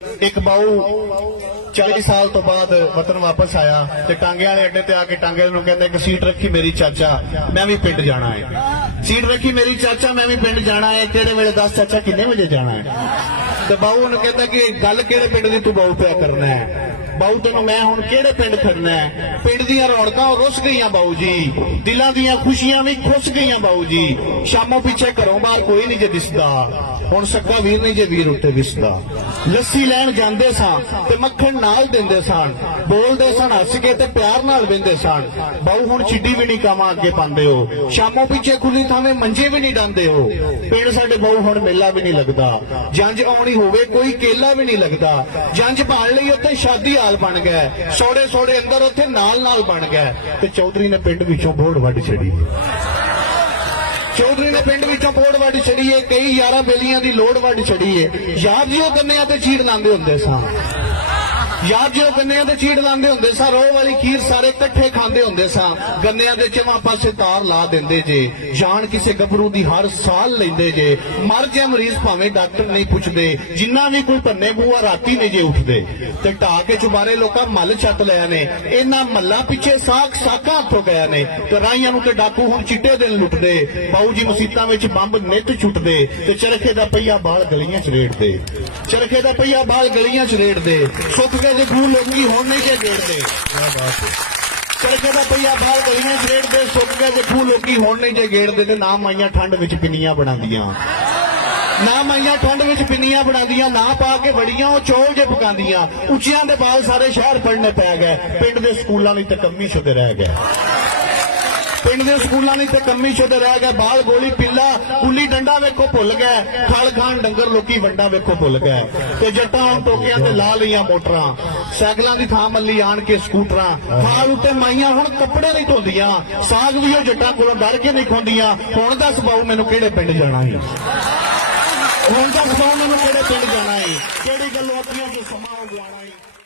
एक बाऊ 40 साल तो बाद वतन वापस आया ते टांगे वाले अड्डे ते आके टांगे नूं कहंदा एक सीट रखी मेरी चाचा मैं भी पिंड जाना है। सीट रखी मेरी चाचा मैं भी पिंड जाना है। केड़े वेले दस चाचा किन्ने बजे जाना है। ते बाऊ उन्हें कहता कि गल केड़े पिंड दी तू बाऊ पिया करना है। बाऊ तेनों मैं हुण केड़े पिंड खड़ना है। पिंड दियां रौनकां रुस गईयां बाऊ जी, दिलां दियां खुशियां भी खुस गईयां बाऊ जी। शामों पिछे घरों बाहर कोई नहीं जे दिसदा, हुण सक्का वीर नहीं जे वीर उत्ते विसदा। लस्सी लैण जांदे सां ते मक्खण नाल दिंदे सन, बोलदे सन हस के ते प्यार नाल बिंदे सन। बाऊ हुण चिड्डी भी नहीं कामां अगे पांदे हो, शामों पिछे खुली थावें मंजे भी नहीं डांदे हो। पिंड साडे बाऊ हुण मेला भी नहीं लगदा, जंज आउणी होवे कोई केला भी नहीं लगदा। जंज भाल लई उत्ते शादी हाल बन गया, सोड़े सोड़े अंदर उत्थे नाल नाल बन गया। ते चौधरी ने पिंड विचों बोड़ वड्ड छड़ी। चौधरी ने पिंड विचों बोड़ वड्ड छड़ी है, कई यारां बेलियां दी लोड़ वड्ड छड़ी है। यार जी ओह गन्नियां ते चीड़ लांदे हुंदे सां, यार जी गन्नियां ते चीड़ लांदे हुंदे सां, रोह वाली खीर सारे कट्ठे खांदे हुंदे सां। गन्नियां दे चवां पासे तार ला दिंदे जे, जान किसे गभरू दी हर साल लैंदे जे। मर जाए मरीज भावें डॉक्टर नहीं पुछदे, जिन्ना भी कोई भन्ने बूआ राती नहीं जे उठदे। ते ढा के चुबारे लोकां मल छत लया ने, इन्हां मल्लां पिछे साकां हत्थों गया ने। ते राहियां नूं ते डाकू हुण चिट्टे दिन लुटदे, बाऊ जी मुसीबतां विच बंब नित छुटदे। ते चरखे दा पहिया बाल गलियां च रेड़दे, चरखे दा पहिया बाल गलियां च रेड़दे। सुख के खूह लोकी होण नहीं जे गेड़दे, चरखे दा पहिया बाल गलियां च रेड़दे। सुख के खूह लोकी होण नहीं जे गेड़दे। ते ना माइयां ठंड विच पिन्नियां बनांदियां, ना माइयां ठंड विच पिन्नियां बनांदियां, ना पा के बड़ियां ओ चौल जे पकांदियां। उच्चियां दे बाल सारे शहर पढ़ने पै गए, पिंड दे स्कूलां दी ते कम्मी शुद्ध रह गए। पिंड दे स्कूलां दी ते कम्मी शुद्ध रह गए। बाल गोली पिल्ला गुल्ली डंडा वेखो भुल गए, खल खान डंगर लोकी वंडा वेखो भुल गए। ते जट्टां हुण टोकियां ते ला लईयां मोटरां, साइकलां दी थां मल्ली आण के स्कूटरां। थाल उत्ते माइयां हुण कपड़े नहीं धोंदियां, साग भी ओ जट्टां कोलों डर के नहीं खांदियां। हुण दस बाऊ मैनूं किहड़े पिंड जाना है, हुण दस बाऊ मैनूं किहड़े पिंड जाना है, किहड़ी गल्लों अखियां 'च समां गवाना है।